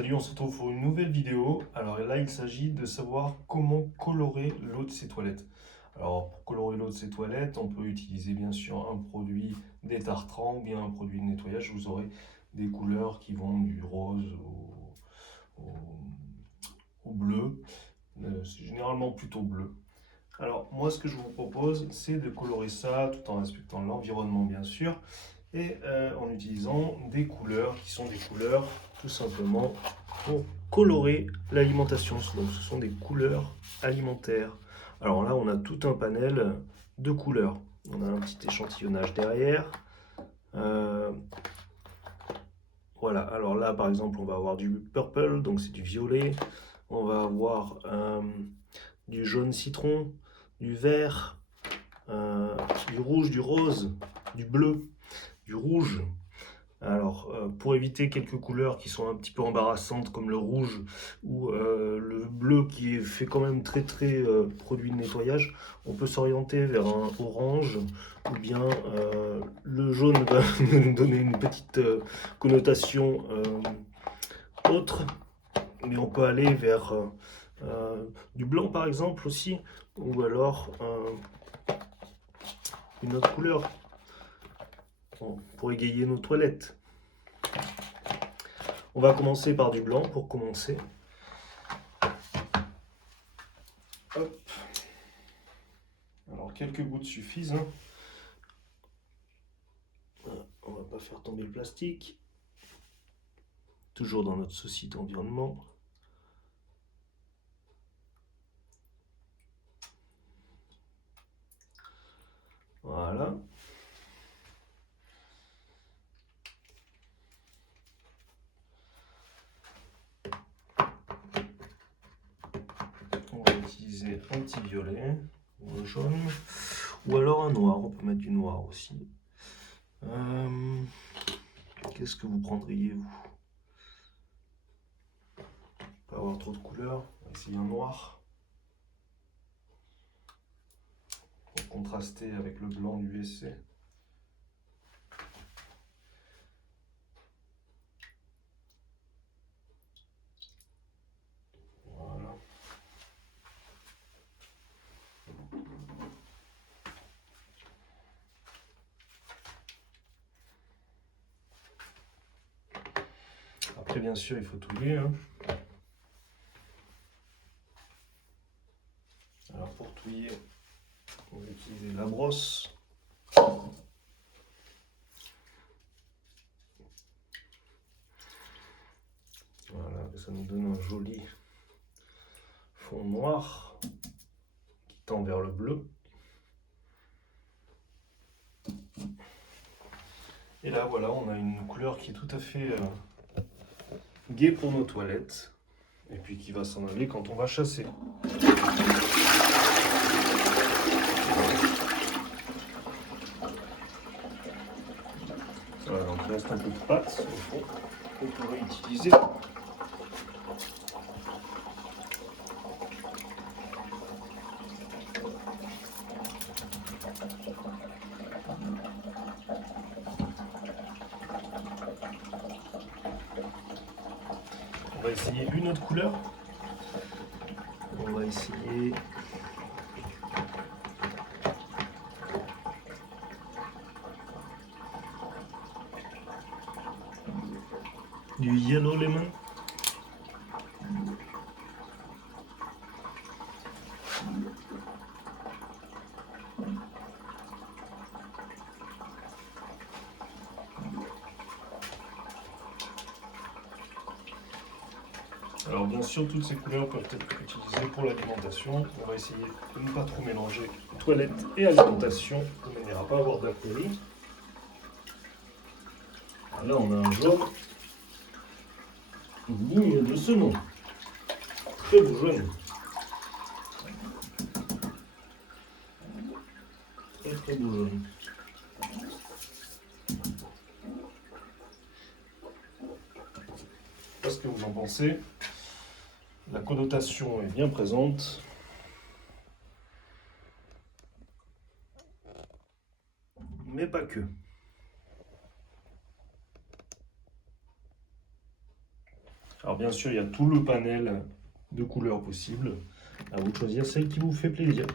Salut, on se retrouve pour une nouvelle vidéo. Alors là, il s'agit de savoir comment colorer l'eau de ses toilettes. Alors pour colorer l'eau de ses toilettes, on peut utiliser bien sûr un produit détartrant ou bien un produit de nettoyage. Vous aurez des couleurs qui vont du rose au bleu. C'est généralement plutôt bleu. Alors moi, ce que je vous propose, c'est de colorer ça tout en respectant l'environnement bien sûr et en utilisant des couleurs qui sont des couleurs tout simplement pour colorer l'alimentation. Donc ce sont des couleurs alimentaires. Alors là, on a tout un panel de couleurs. On a un petit échantillonnage derrière. Voilà, alors là par exemple, on va avoir du purple, donc c'est du violet. On va avoir du jaune citron, du vert, du rouge, du rose, du bleu, du rouge. Alors, pour éviter quelques couleurs qui sont un petit peu embarrassantes, comme le rouge ou le bleu qui fait quand même très produit de nettoyage, on peut s'orienter vers un orange ou bien le jaune va nous donner une petite connotation autre, mais on peut aller vers du blanc par exemple aussi, ou alors une autre couleur pour égayer nos toilettes. On va commencer par du blanc pour commencer. Hop. Alors quelques gouttes suffisent. Voilà, on va pas faire tomber le plastique. Toujours dans notre souci d'environnement. Voilà. On va utiliser un petit violet ou un jaune ou alors un noir. On peut mettre du noir aussi. Qu'est-ce que vous prendriez vous? Pas avoir trop de couleurs. On va essayer un noir pour contraster avec le blanc du WC. Voilà. Après, bien sûr, il faut touiller. Alors, pour touiller, on va utiliser la brosse. Voilà, ça nous donne un joli fond noir qui tend vers le bleu. Et là, voilà, on a une couleur qui est tout à fait gaie pour nos toilettes. Et puis qui va s'en aller quand on va chasser. Voilà, donc il reste un peu de pâte au fond qu'on pourrait utiliser. On va essayer une autre couleur. On va essayer du yellow lemon. Alors bien sûr, toutes ces couleurs peuvent être utilisées pour l'alimentation. On va essayer de ne pas trop mélanger toilette et alimentation de manière à ne pas avoir d'imprévu. Là, on a un jaune digne de ce nom. Très beau jaune. Très beau jaune. Je sais pas ce que vous en pensez. La connotation est bien présente. Mais pas que. Alors bien sûr, il y a tout le panel de couleurs possibles. À vous de choisir celle qui vous fait plaisir.